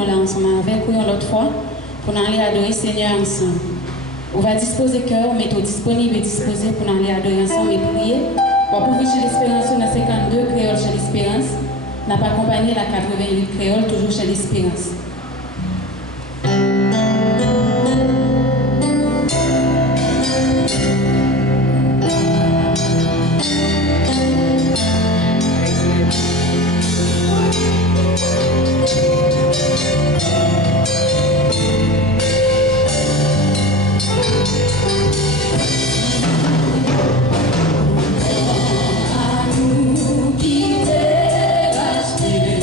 nous là ensemble avec vous l'autre fois pour nous aller adorer Seigneur ensemble. On va disposer cœur, mettre disponible et disposé pour nous aller adorer ensemble et prier. Pour vivre chez l'Espérance, on a 52 créoles chez l'Espérance. N'a pas accompagné la 88 créoles, toujours chez l'Espérance. Qui t'est racheté.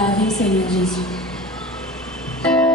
la vie, Seigneur Jésus. Chaque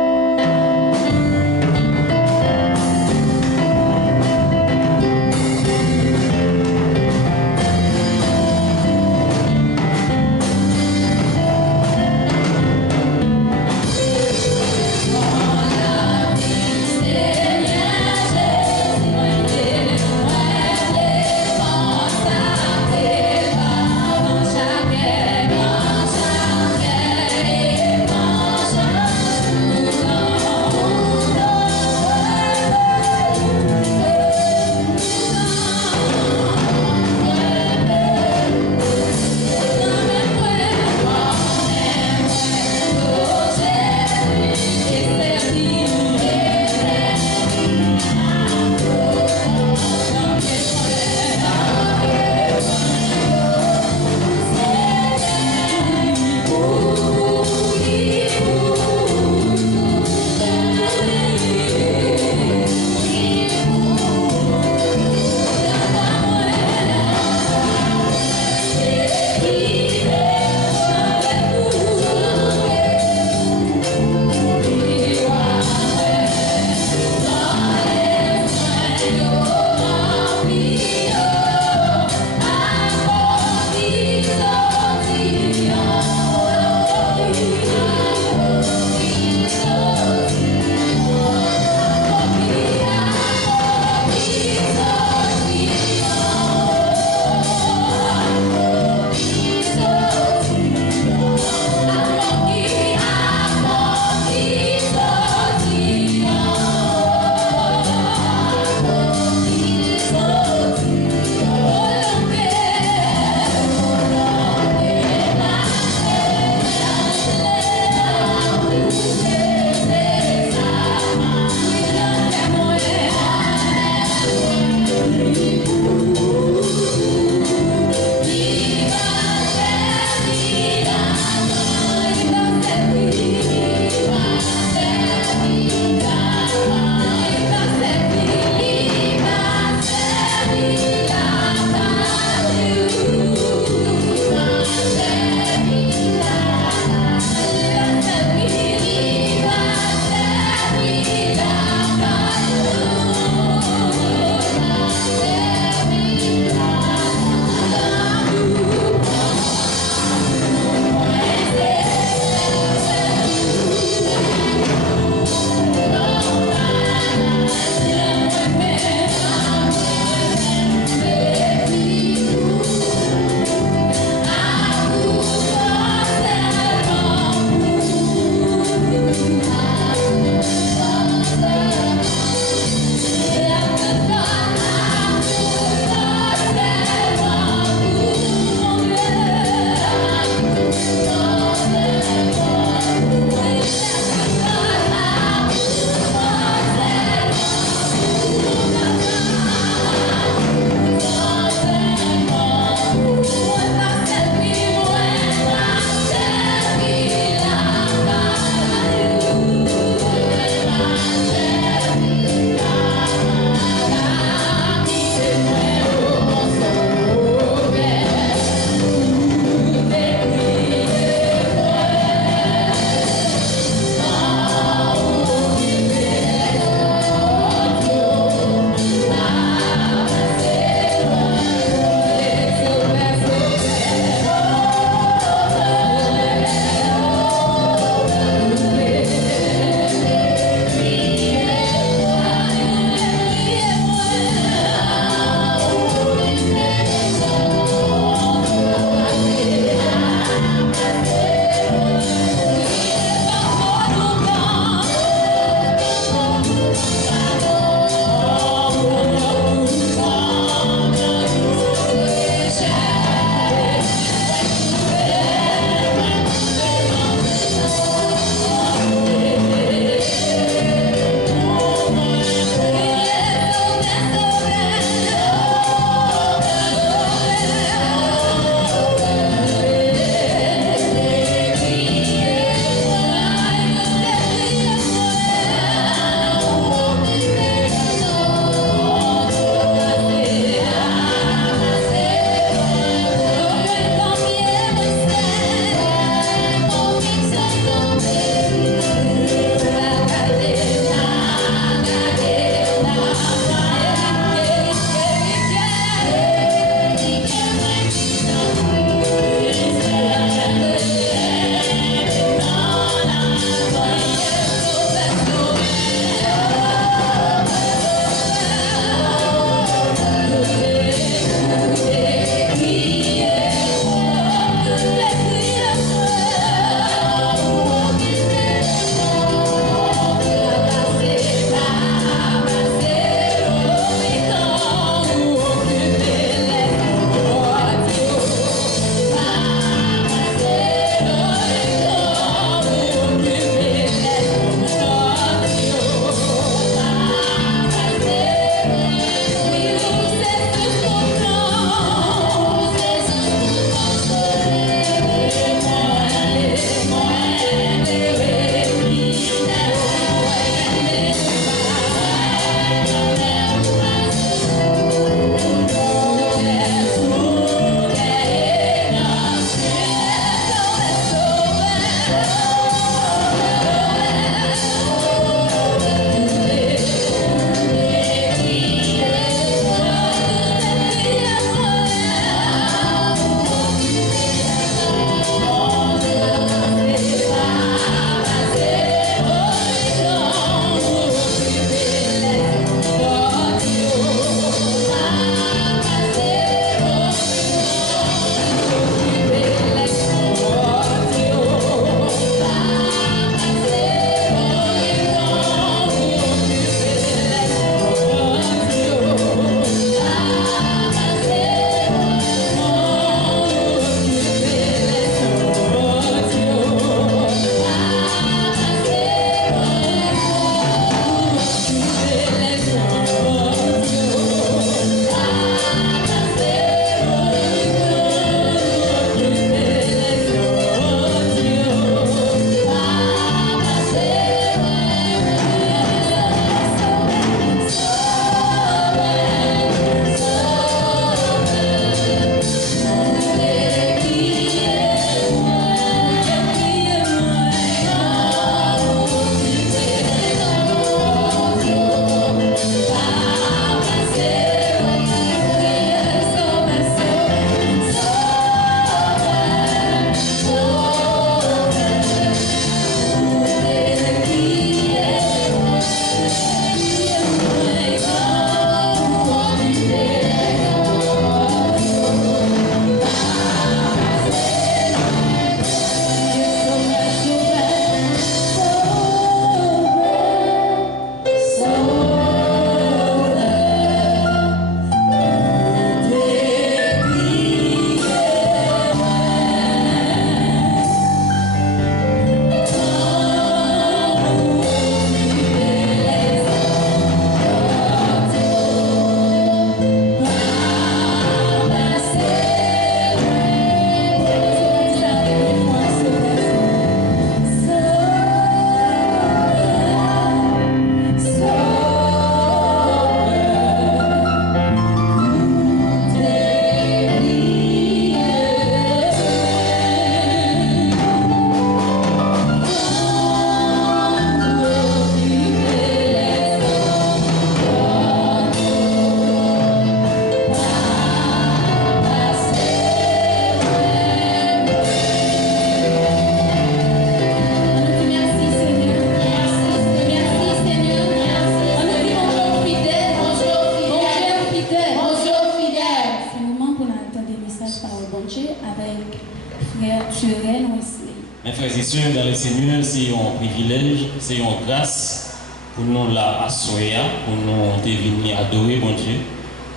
frères et sœurs dans le Seigneur, c'est un privilège, c'est une grâce pour nous là à Soya, pour nous venir adorer bon Dieu,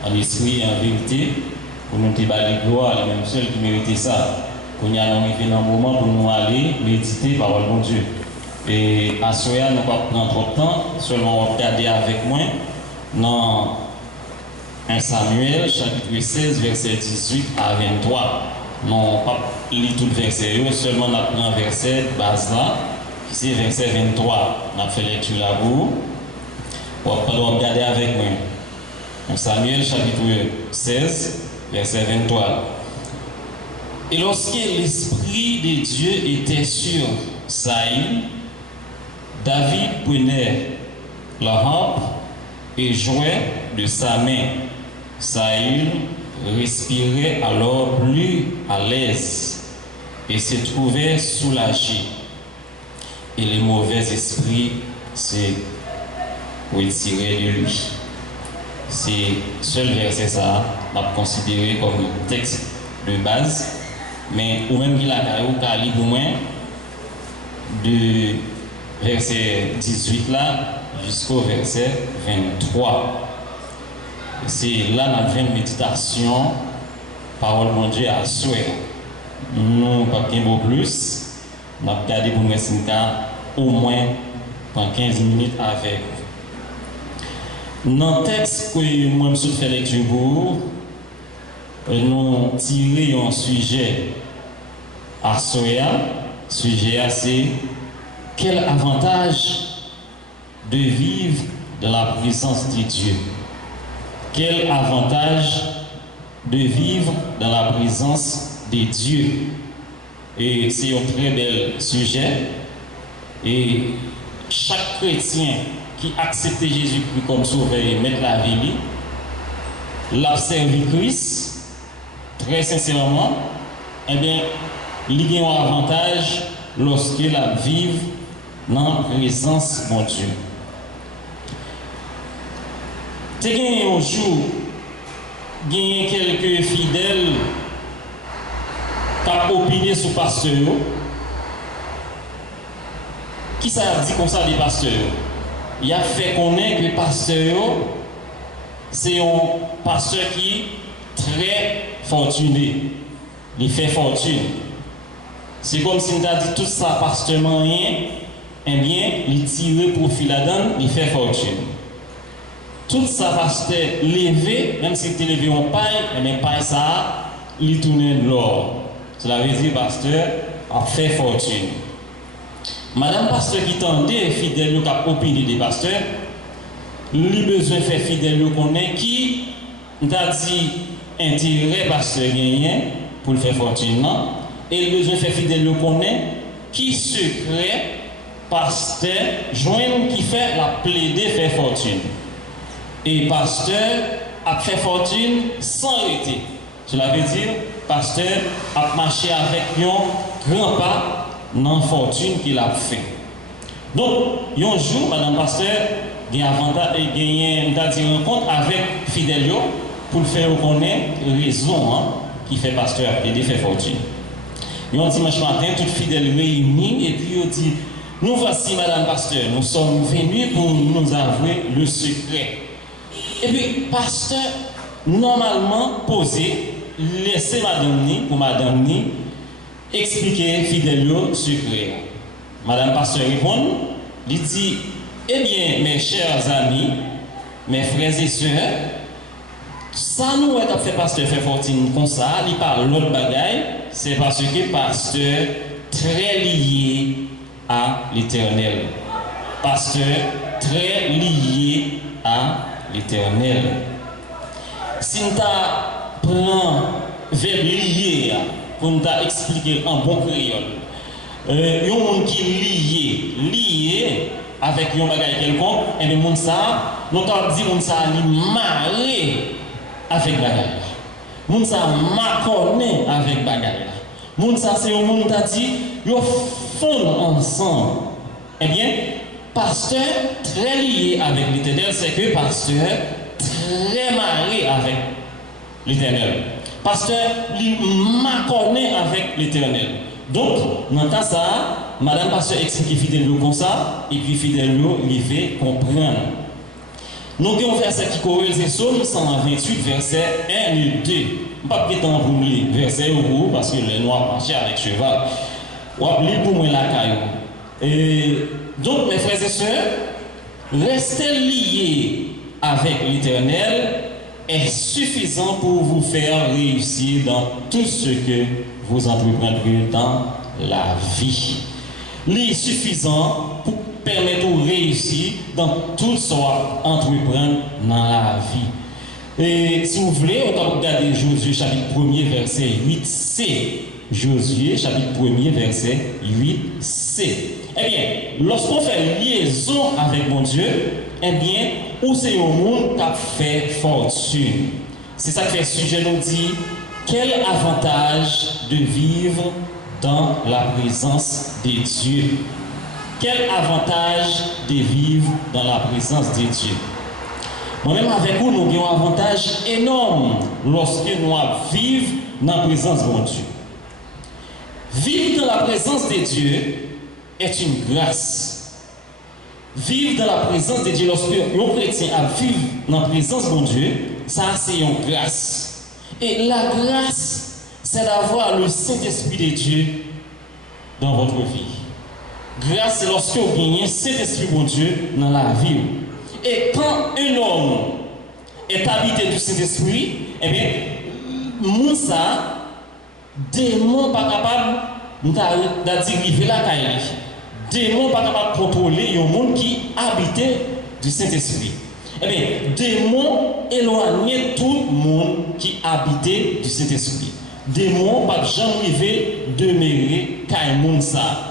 en esprit et en vérité, pour nous déballer gloire, les mêmes seul qui méritait ça. Pour nous arriver dans un moment pour nous aller méditer parole de Dieu. Et à Soya, nous ne pas prendre trop de temps, seulement regarder avec moi dans 1 Samuel, chapitre 16, verset 18 à 23. Non, pas lire tout le verset, seulement on prend un verset base là, qui c'est verset 23. On a fait lecture là-bas. On va regarder avec moi. 1 Samuel, chapitre 16, verset 23. Et lorsque l'Esprit de Dieu était sur Saïl, David prenait la harpe et jouait de sa main. Saïl respirait alors plus à l'aise et se trouvait soulagé. Et les mauvais esprits se retiraient de lui. C'est seul verset ça, on a considéré comme un texte de base, mais ou même qu'il a carré pour moi de verset 18 là jusqu'au verset 23. C'est là notre méditation, parole de Dieu à souhait. Nous pas qu'un mot plus, nous avons regardé pour nous au moins pendant 15 minutes avec. Dans le texte que moi je fais lecture pour, nous tirons un sujet à Soya. Sujet c'est quel avantage de vivre dans la présence de Dieu. Quel avantage de vivre dans la présence de Dieu. Et c'est un très bel sujet. Et chaque chrétien qui accepte Jésus-Christ comme sauveur et mettre la vie, l'a servi Christ, très sincèrement, eh bien, il y a un avantage lorsqu'il a vivre dans la présence de Dieu. C'est un jour, il y a quelques fidèles qui ont opiné sur le pasteur. Qui ça dit comme ça des pasteurs? Il a fait connaître que le pasteur, c'est un pasteur qui est très fortuné. Il fait fortune. C'est comme si on a dit tout ça, pasteur rien, eh bien, il tire profit là-dedans, il fait fortune. Tout ça, pasteur levé, même si tu levé en paille, eh bien, paille ça, il tourne de l'or. Cela veut dire, pasteur a fait fortune. Madame pasteur qui tendait fidèle qui a opiné des pasteurs, lui besoin de faire fidèle qu'on est qui t'a dit intérêt pasteur gagné pour le faire fortune non et le besoin de faire fidèle qu'on est qui secret pasteur joindre qui fait la plaider faire fortune et pasteur a fait fortune sans arrêter. Cela veut dire pasteur a marché avec un grand pas dans la fortune qu'il a fait. Donc, un jour, Madame Pasteur a gagné une rencontre avec Fidelio pour le faire reconnaître raison qui fait Pasteur et de faire fortune. Ils ont dit dimanche matin, toutes fidèles réunies, et puis ils ont dit nous voici, Madame Pasteur, nous sommes venus pour nous avouer le secret. Et puis, Pasteur, normalement posé, laissez Madame Ni, pour Madame Ni, expliquer Fidelio secret. Madame Pasteur répond, il dit, eh bien, mes chers amis, mes frères et sœurs, ça nous a fait Pasteur faire fortune comme ça, il parle l'autre bagaille, c'est parce que Pasteur très lié à l'Éternel. Pasteur très lié à l'Éternel. Si nous prenons verbe lié, pour nous expliquer en bon créole, il y a un monde qui est lié avec un bagage quelconque, et le monde ça, nous avons dit que ça est marié avec bagage. Moun ça maconné avec bagage. Moun ça c'est un monde qui dit yo font ensemble. Eh bien, pasteur très lié avec l'Éternel, c'est que pasteur très marié avec l'Éternel. Pasteur, il maconné avec l'Éternel. Donc, dans le cas ça, Madame Pasteur explique Fidelio comme ça, et puis Fidelio lui fait comprendre. Nous avons un verset qui corrèle, c'est Psaume 128, verset 1 et 2. Je ne vais pas prétendre pour lire verset au bout, parce que les noirs marchaient avec cheval. On va lire pour moi la caillou. Et donc, mes frères et sœurs, rester liés avec l'Éternel est suffisant pour vous faire réussir dans tout ce que vous entreprendrez dans la vie. Il est suffisant pour permettre de réussir dans tout ce qu'on entreprend dans la vie. Et si vous voulez, on va regarder Josué chapitre 1er verset 8c. Josué chapitre 1er verset 8c. Eh bien, lorsqu'on fait liaison avec mon Dieu, eh bien, où c'est au monde qui a fait fortune. C'est ça que fait sujet nous dit, quel avantage de vivre dans la présence de Dieu. Quel avantage de vivre dans la présence de Dieu. Moi-même avec vous, nous avons un avantage énorme lorsque nous vivons dans la présence de Dieu. Vivre dans la présence de Dieu est une grâce. Vivre dans la présence de Dieu, lorsque un chrétien a vivre dans la présence de Dieu, ça c'est une grâce. Et la grâce, c'est d'avoir le Saint-Esprit de Dieu dans votre vie. Grâce, c'est lorsque vous gagnez Saint-Esprit de Dieu dans la vie. Et quand un homme est habité du Saint-Esprit, eh bien, Moussa, démon pas capable d'arriver la caille. Démon pas capable de contrôler un monde qui habitait du Saint-Esprit. Eh bien, démon éloignait tout le monde qui habitait du Saint-Esprit. Démon pas jamais demeurer caille monde ça.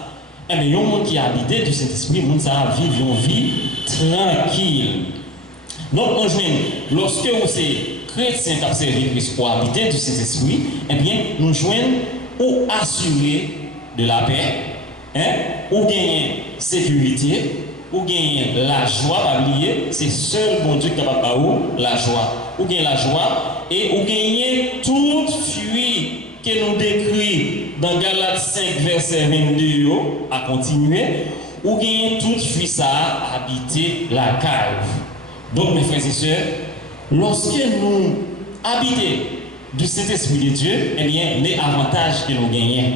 Eh bien, un monde qui habitait du Saint-Esprit, monde ça vivre une vie tranquille. Donc, on joue, lorsque vous êtes chrétien qui a servi Christ pour habiter du Saint-Esprit, eh bien, nous joignons ou assurer de la paix, ou gagner sécurité, ou gagner la joie, pas oublier, c'est seul bon Dieu qui est capable de la joie. Ou gagner la joie, et ou gagner toute fuite que nous décrit dans Galates 5, verset 22, à continuer, ou gagner toute fuite ça à habiter la cave. Donc, mes frères et sœurs, lorsque nous habitons du Saint-Esprit de Dieu, eh bien, les avantages que nous gagnons.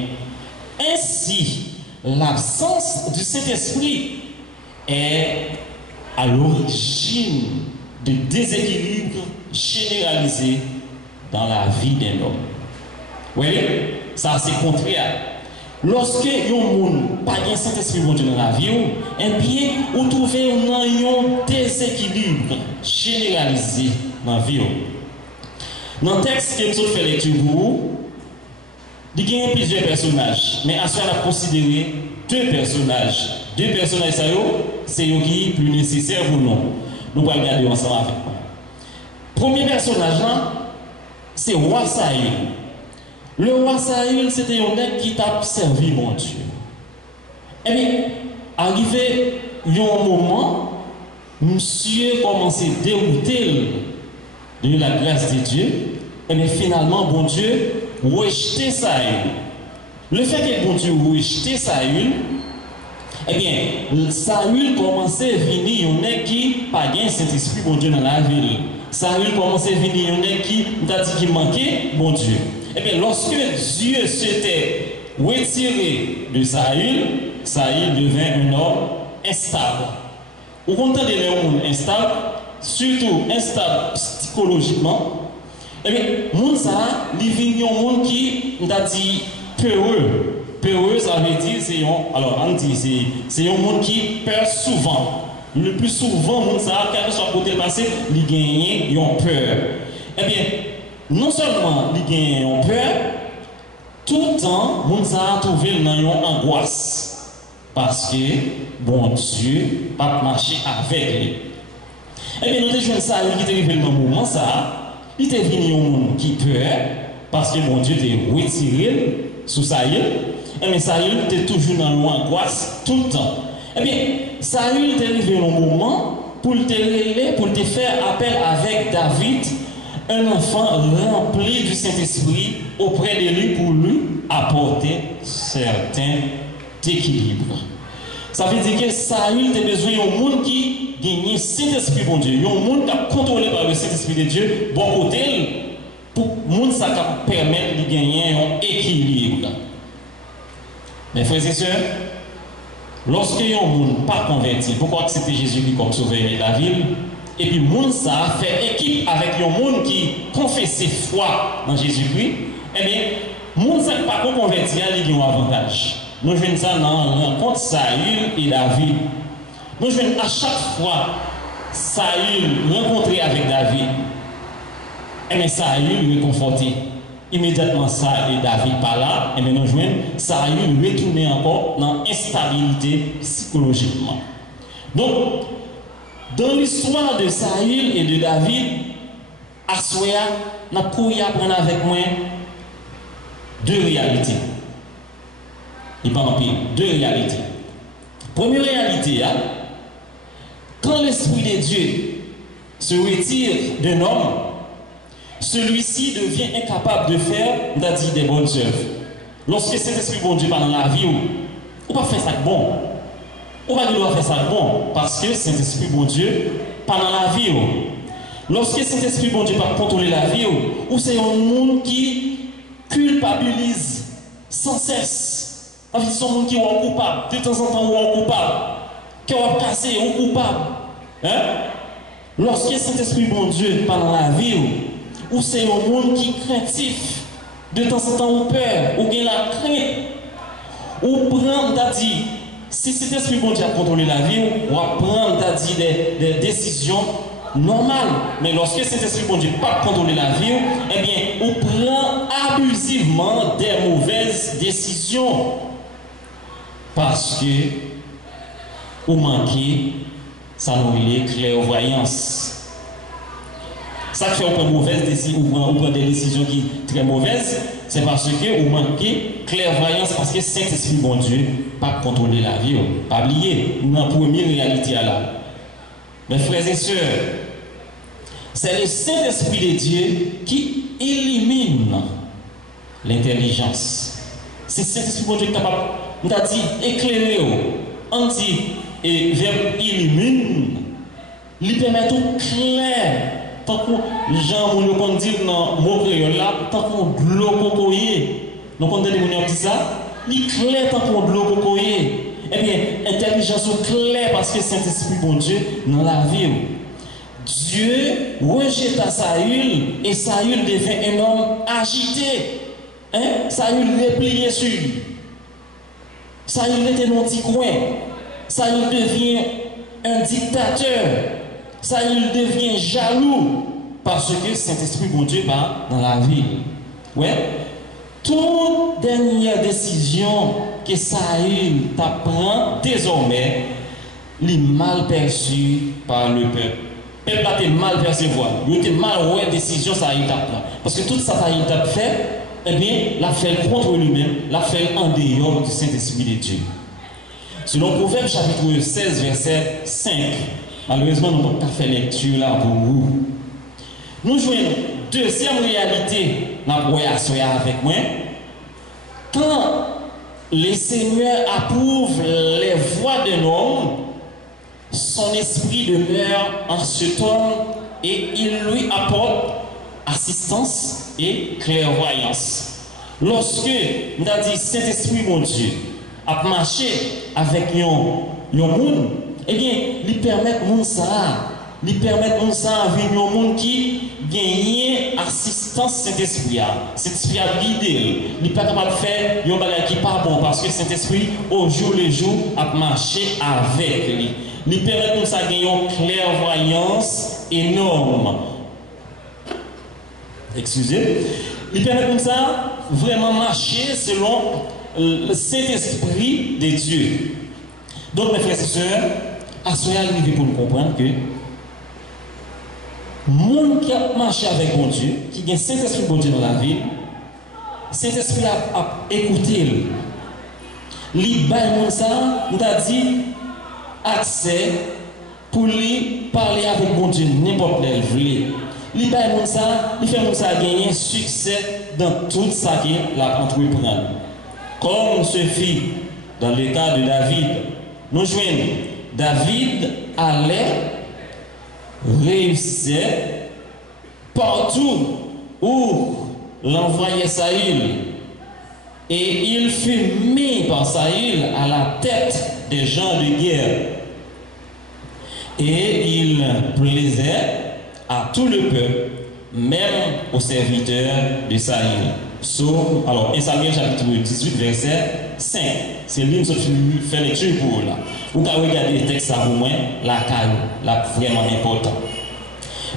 Ainsi, l'absence du Saint-Esprit est à l'origine de déséquilibre généralisé dans la vie d'un homme. Vous voyez, ça c'est contraire. Lorsque un monde pas de Saint-Esprit dans la vie, eh bien, vous trouvez un déséquilibre généralisé dans la vie. Dans le texte que nous fait lecture pour vous, il y a plusieurs personnages, mais à ce qu'on a considéré deux personnages. Deux personnages, c'est eux qui sont plus nécessaires pour nous. Nous allons regarder ensemble avec moi. Premier personnage là, c'est Roi Saül. Le Roi Saül, c'était un mec qui t'a servi mon Dieu. Eh bien, arrivé un moment, monsieur commençait à dérouter de la grâce de Dieu, et bien finalement, bon Dieu, rejeté Saül. Le fait que bon Dieu rejeté Saül, eh bien, Saül commençait à venir un mec qui n'a pas Saint-Esprit bon Dieu dans la ville. Saül commençait à venir un mec qui manquait bon Dieu. Eh bien, lorsque Dieu s'était retiré de Saül, Saül devint un homme instable. Vous comprenez les hommes instables, surtout instable psychologiquement. Eh bien, monde ça, il vient un monde qui a dit peureux. Peureux, ça veut dire, c'est un monde qui perd souvent. Le plus souvent, monde ça, quel que soit le côté passé, il gagne, ils ont peur. Eh bien, non seulement il gagne peur, tout le temps, monde ça a trouvé une angoisse. Parce que, bon Dieu, pas marché avec lui. Eh bien, nous avons ça, qui est arrivé dans le moment, ça, il est venu un monde qui peur, parce que mon Dieu t'a retiré sous Saül. Eh bien, Saül était toujours dans l'angoisse tout le temps. Eh bien, Saül est arrivé un moment pour te faire appel avec David, un enfant rempli du Saint-Esprit auprès de lui pour lui apporter certains équilibres. Ça veut dire que Saül a besoin d'un monde qui gagne Saint-Esprit bon Dieu, un monde qui est contrôlé par le Saint-Esprit de Dieu, bon côté, pour que le monde permettre de gagner un équilibre. Mes frères et sœurs, lorsque un monde pas converti, pourquoi accepter Jésus-Christ comme sauveur de la ville, et puis le monde ça a fait équipe avec un monde qui confesse foi dans Jésus-Christ, eh bien, le monde ça pas converti, il a un avantage. Nous jouons ça dans la rencontre Saül et David. Nous jouons à chaque fois Saül rencontré avec David. Et bien Saül réconforté. Immédiatement ça et David par là. Et bien nous jouons Saül retourné encore dans l'instabilité psychologiquement. Donc, dans l'histoire de Saül et de David, Assoya n'a pas pu apprendre avec moi deux réalités. Il pas en pile, deux réalités. Première réalité, hein, quand l'Esprit de Dieu se retire d'un homme, celui-ci devient incapable de faire des bonnes œuvres. Lorsque cet Esprit bon Dieu parle dans la vie, on va faire ça bon. On va devoir faire ça bon, parce que cet Esprit bon Dieu parle dans la vie. Lorsque cet Esprit bon Dieu va contrôler la vie, ou c'est un monde qui culpabilise sans cesse. Avec ce monde qui est coupable, de temps en temps on est coupable, qui est cassé, on est coupable. Hein? Lorsque cet Esprit bon Dieu parle dans la vie, ou c'est un monde qui est craintif, de temps en temps on peur, ou bien la crainte, ou prendre, dit, si cet Esprit bon Dieu a contrôlé la vie, on va prendre, dit, des décisions normales. Mais lorsque cet Esprit bon Dieu n'a pas contrôlé la vie, eh bien, on prend abusivement des mauvaises décisions. Parce que vous manquez, ça nous est clairvoyance. Ça fait une mauvaise décision, ou prend des décisions qui sont très mauvaises, c'est parce que vous manquez clairvoyance, parce que Saint-Esprit bon Dieu pas contrôler la vie, pas oublier, dans la première réalité là. Mes frères et sœurs, c'est le Saint-Esprit de Dieu qui élimine l'intelligence. C'est Saint-Esprit bon Dieu qui est capable. On a dit éclairer, on dit et verbe illumine, lui permet tout clair. Tant que Jean Mounion dit dans le mot créole là, tant qu'on de l'eau cocoyer. Donc on dit ça, il clair tant qu'on de l'eau cocoyer. Eh bien, intelligence claire parce que Saint-Esprit bon Dieu dans la vie. Dieu rejeta Saül et Saül devient un homme agité. Hein? Saül replié sur lui. Saül était dans un petit coin. Saül devient un dictateur. Saül devient jaloux parce que Saint-Esprit bon Dieu va dans la ville. Ouais. Toute dernière décision que Saül prend désormais, est mal perçue par le peuple. Le peuple a été mal percevoir. Il a été mal ouais décision Saül prend. Parce que tout ça Saül a fait, eh bien, l'a fait contre lui-même, l'a fait en dehors du Saint-Esprit de Dieu. Selon Proverbe chapitre 16, verset 5, malheureusement, nous n'avons pas fait lecture là pour vous. Nous jouons une deuxième réalité dans la relation avec moi. Quand le Seigneur approuve les voies d'un homme, son esprit demeure en cet homme et il lui apporte assistance et clairvoyance. Lorsque nous avons dit Saint-Esprit mon Dieu a marché avec un monde, eh bien, il permet de ça. Il permet de ça avec un monde qui gagne assistance Saint-Esprit. Saint-Esprit a guidé. Il n'est pas capable de faire un bagage qui n'est pas bon parce que Saint-Esprit, au jour le jour, a marché avec lui. Il permet de ça gagner une clairvoyance énorme. Excusez. Il permet comme ça vraiment marcher selon le Saint-Esprit de Dieu. Donc, mes frères et sœurs, à ce moment-là, pour nous comprendre que le monde qui a marché avec bon Dieu, qui a Saint-Esprit bon Dieu dans la vie, Saint-Esprit a écouté. Il a ça, nous a dit accès pour lui parler avec bon Dieu n'importe quel. il fait ça gagner succès dans tout ça qu'il a entrepris. Comme ce fit dans le cas de David. Nous jouons, David allait réussir partout où l'envoyait Saül. Et il fut mis par Saül à la tête des gens de guerre. Et il plaisait à tout le peuple, même aux serviteurs de Saül. Alors, 1 Samuel chapitre 18, verset 5. C'est lui qui fait lecture pour là. Vous pouvez regarder le texte pour moi, la caille, là, vraiment important.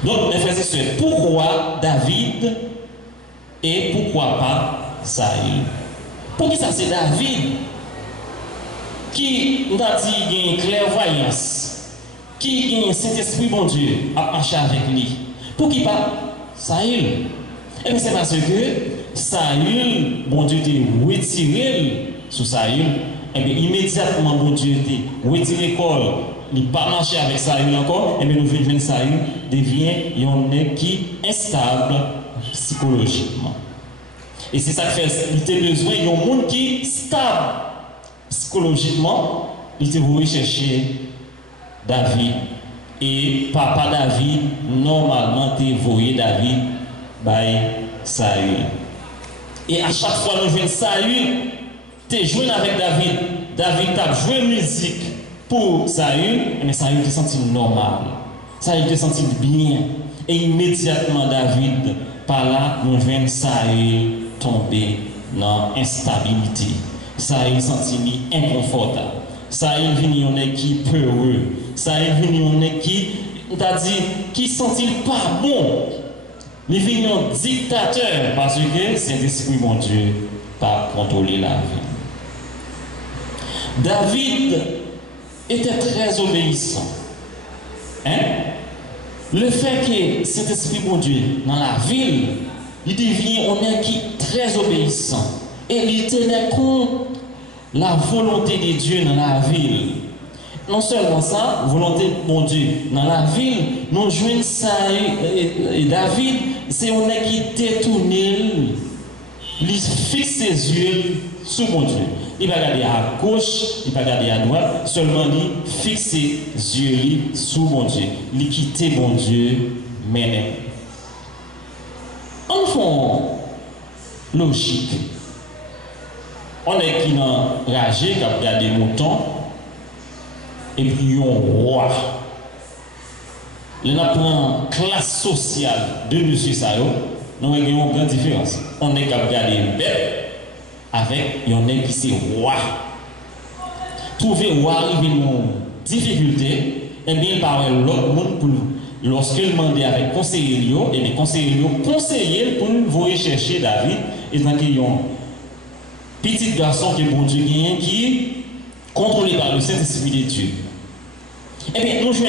Donc, mes frères et sœurs, pourquoi David et pourquoi pas Saül? Pour qui ça, c'est David qui nous a dit qu'il y a une clairvoyance, qui a un Saint-Esprit, bon Dieu, à marcher avec lui. Pour qui pas Saül? Et bien c'est parce que Saül, bon Dieu, t'a retiré sur Saül. Et bien immédiatement, bon Dieu, t'a retiré l'école. Il n'a pas marché avec Saül encore. Et bien nous venons Saül devient un homme qui est instable psychologiquement. Et c'est ça que fait, il a besoin d'un monde qui est stable psychologiquement. Il te voulu chercher David. Et papa David, normalement, tu voyé David by Saül. Et à chaque fois nous jouons Saül, tu joué avec David. David t'a joué musique pour Saül, mais Saül te senti normal. Saül te senti bien. Et immédiatement David, par là, nous jouons Saül tomber dans l'instabilité. Saül senti inconfortable. Saül venu en équipe peureux. Saül venu en équipe, t'a dit, qui sentit pas bon. Il venu en dictateur parce que Saint-Esprit, mon Dieu, pas contrôler la vie. David était très obéissant. Hein? Le fait que Saint-Esprit, mon Dieu, dans la ville, il devient un qui très obéissant. Et il tenait compte la volonté de Dieu dans la ville. Non seulement ça, volonté de mon Dieu dans la ville, nous jouons Saül et David, c'est un qui détourne, il fixe ses yeux sur mon Dieu. Il va regarder à gauche, il va regarder à droite, seulement il fixe ses yeux sur mon Dieu. Il quitte mon Dieu, mais en fond, logique. On est qui n'a ragé, qui a regardé des moutons, et puis un roi. Nous avons une classe sociale de M. Sayo, nous avons une grande différence. On est qui a regardé une bête avec un qui c'est roi. Trouver roi arrive une difficulté, et bien il parle l'autre monde pour lorsque il demande avec conseiller, et les conseillers conseillent pour vous chercher David, et donc il y a un petit garçon qui est bon Dieu qui est contrôlé par le Saint-Esprit de Dieu. Eh bien, nous jouons,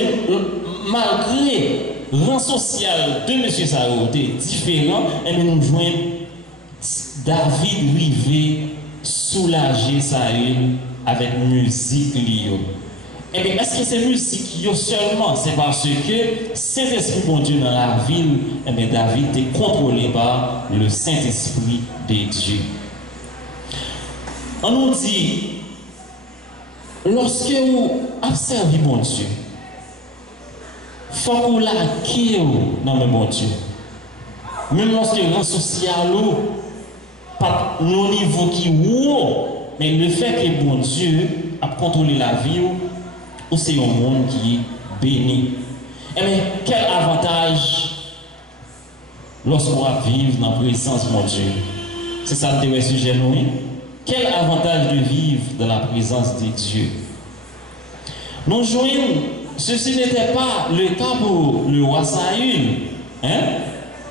malgré le rang social de M. Saoudé différent, et bien nous jouons David rivé soulager Saül avec musique liée. Eh bien, est-ce que c'est musique seulement? C'est parce que Saint-Esprit, bon Dieu, dans la ville, eh bien, David est contrôlé par le Saint-Esprit de Dieu. On nous dit, lorsque vous observez mon Dieu, il faut que vous l'acquiez dans le bon Dieu. Même lorsque le rang social, pas nos niveaux qui haut, mais le fait que bon Dieu a contrôlé la vie, ou c'est un monde qui est béni. Et bien, quel avantage lorsqu'on va vivre dans la présence de mon Dieu? C'est ça le sujet, nous. Quel avantage de vivre dans la présence de Dieu? Nous jouons, ceci n'était pas le cas pour le roi Saül. Hein?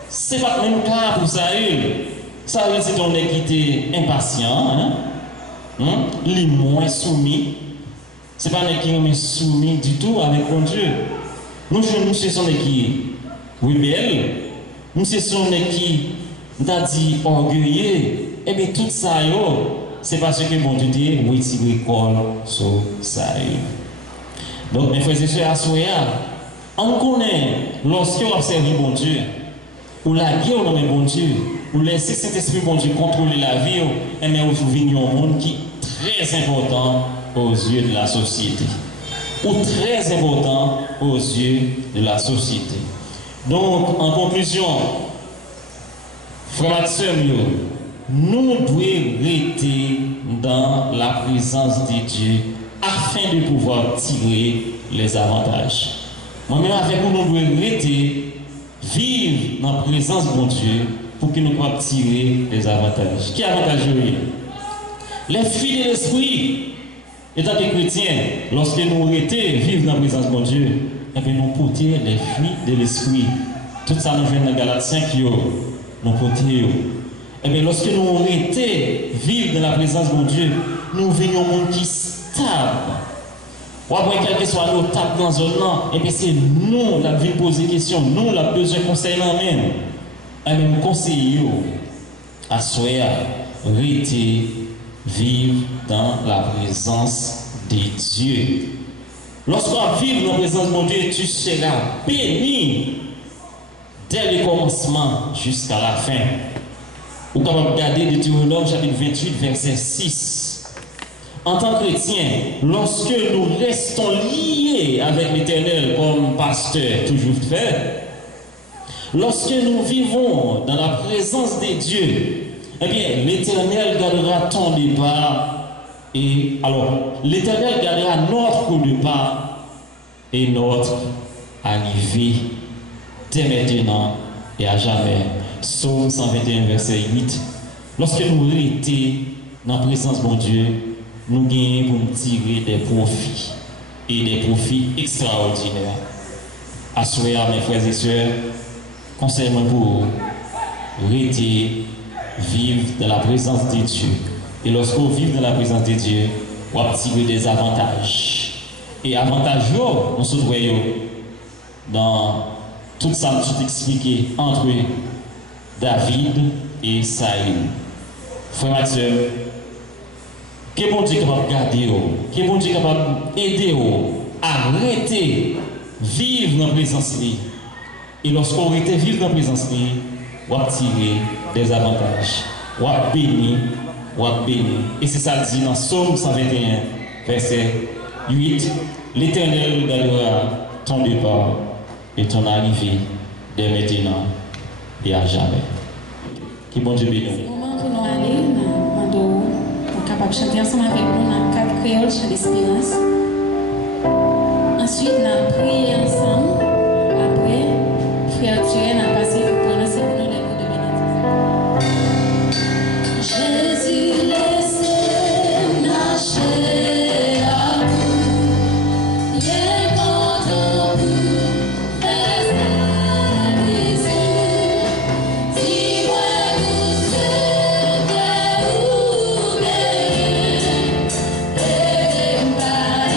Ce n'est pas le même cas pour Saül. Saül, c'est un homme qui était impatient. Hein? Il est moins soumis. Ce n'est pas un qui est soumis du tout avec mon Dieu. Nous sommes son qui est rebelle. Nous sommes qui a dit orgueilleux. Et bien tout ça, c'est parce que mon Dieu dit oui, c'est l'école sur Saül. Donc, mes frères et sœurs, on connaît, lorsqu'on observe mon Dieu, ou la guerre dans le bon Dieu, ou laisser cet esprit bon Dieu contrôler la vie, et bien vous venez un monde qui est très important aux yeux de la société. Ou très important aux yeux de la société. Donc, en conclusion, frères et sœurs, nous devons rester dans la présence de Dieu afin de pouvoir tirer les avantages. Moi-même, avec nous, nous devons rester, vivre dans la présence de Dieu pour que nous puissions tirer les avantages. Qui avantage? Les fruits de l'esprit, étant que chrétiens, lorsque nous restons, vivre dans la présence de Dieu, et bien nous portons les fruits de l'esprit. Tout ça nous vient dans Galates 5, nous portons. Et bien lorsque nous restons, vivre dans la présence de Dieu, nous venons au monde qui est stable. Ou après, quel que soit nos tables dans un an, et bien c'est nous qui avons poser des questions, nous qui avons besoin de conseils dans même. Et même conseiller à soi, rester, vivre dans la présence de Dieu. Lorsqu'on vit dans la présence de Dieu, tu seras béni dès le commencement jusqu'à la fin. Vous pouvez regarder Deutéronome chapitre 28, verset 6. En tant que chrétien, lorsque nous restons liés avec l'Éternel comme pasteur toujours fait, lorsque nous vivons dans la présence de Dieu, eh bien, l'Éternel gardera ton départ. Et alors, l'Éternel gardera notre départ et notre arrivée dès maintenant et à jamais. Psaume 121, verset 8. Lorsque nous restons dans la présence de mon Dieu, nous gagnons pour nous tirer des profits et des profits extraordinaires. Assurez à mes frères et sœurs, conseille-moi pour rester, vivre dans la présence de Dieu. Et lorsqu'on vit dans la présence de Dieu, on va tirer des avantages. Et avantages, nous se voyons dans tout ça, nous expliqué entre David et Saül. Frères et sœurs, que bon Dieu est capable de garder, que bon Dieu est capable d'aider à arrêter, vivre dans la présence de Dieu. Et lorsqu'on arrête vivre dans la présence de Dieu, on va tirer des avantages. On va bénir, on va bénir. Et c'est ça dit dans Psaume 121, verset 8. L'Éternel gardera ton départ et ton arrivée dès maintenant et à jamais. Qui bon Dieu bénisse. C'est le moment pour nous aller, nous sommes capables de chanter ensemble avec nous dans le cadre créole, chant d'espérance. Ensuite, nous allons prier ensemble. Après, frère Thierry a passé pour prononcer pour nous les mots de bénédiction. Jésus, laissez marcher à vous. Il compte pour faire sa visite. Si moi vous serez ou bien, et pas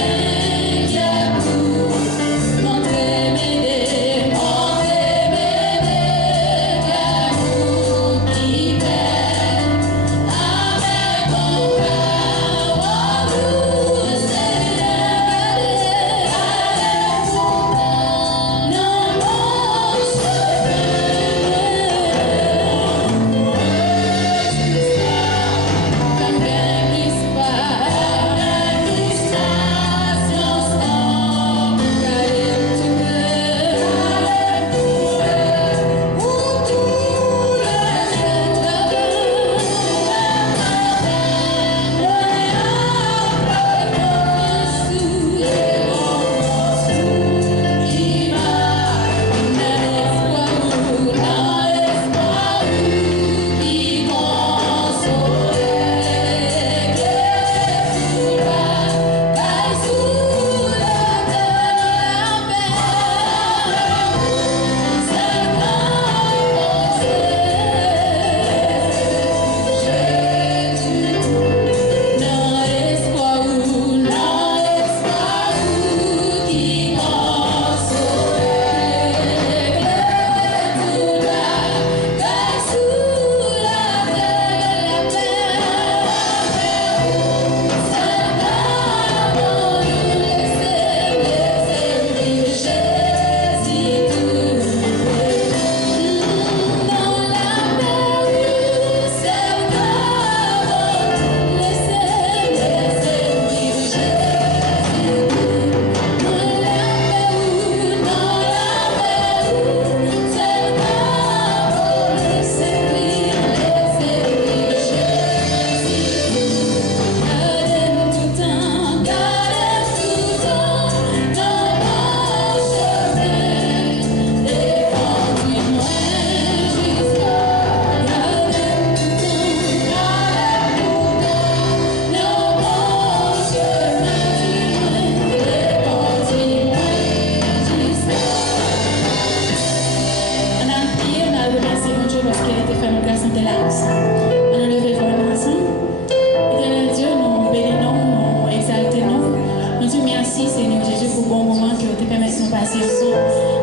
merci, Seigneur Jésus, pour le bon moment que tu permets de nous passer ensemble.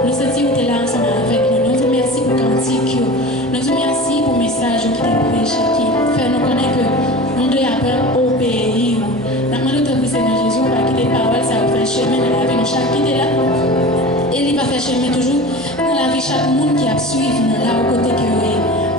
Nous sentions que tu es là ensemble avec nous. Nous te remercions pour le cantique. Nous te remercions pour le message qui est prêché, qui fait nous connaître que nous devons apprendre au pays. Nous demandons au Seigneur Jésus, pour quitter les paroles, ça va faire chemin dans la vie. Nous chaque qui est là. Et il va faire chemin toujours dans la vie chaque monde qui a suivi nous là au côté que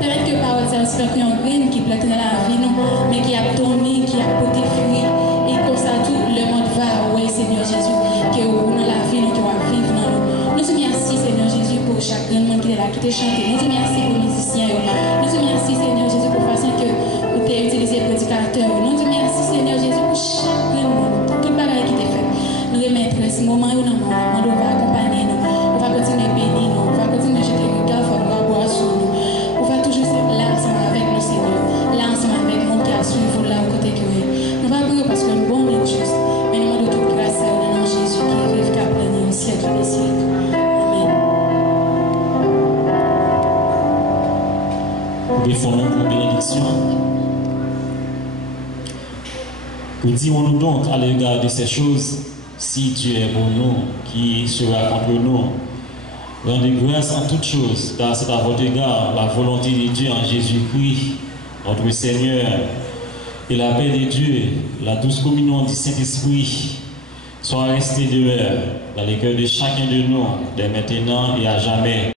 permettre que parole ça se fait une graine qui plante dans la vie nous mais qui a tourné qui a porté fruit et comme ça tout le monde va ouais Seigneur Jésus que dans la vie nous qui va vivre dans nous te remercions Seigneur Jésus pour chaque grand monde qui est là qui t'a chanté nous te remercions pour les musiciens nous te remercions Seigneur Jésus pour façon que vous t'avez utilisé prédicateur nous te remercions Seigneur Jésus pour chaque grand monde tout bagage qui t'est fait nous remettre ce moment où nous va accompagner nous on va continuer à bénir nous on va continuer à jeter le regard favorable sur nous on va toujours être là ensemble avec nous Seigneur là ensemble avec nous qui a suivi là au côté que nous va prier parce que nous bon et juste mais nous demandons toute grâce à nous dans Jésus qui vive qu'à planer au siècle des siècles Amen. Défendons pour bénédiction. Que dirons-nous donc à l'égard de ces choses? Si tu es pour nous, qui sera contre nous? Rendez grâce en toutes choses, car c'est à votre égard la volonté de Dieu en Jésus-Christ, notre Seigneur, et la paix de Dieu, la douce communion du Saint-Esprit, soit restée demeure dans les cœurs de chacun de nous, dès maintenant et à jamais.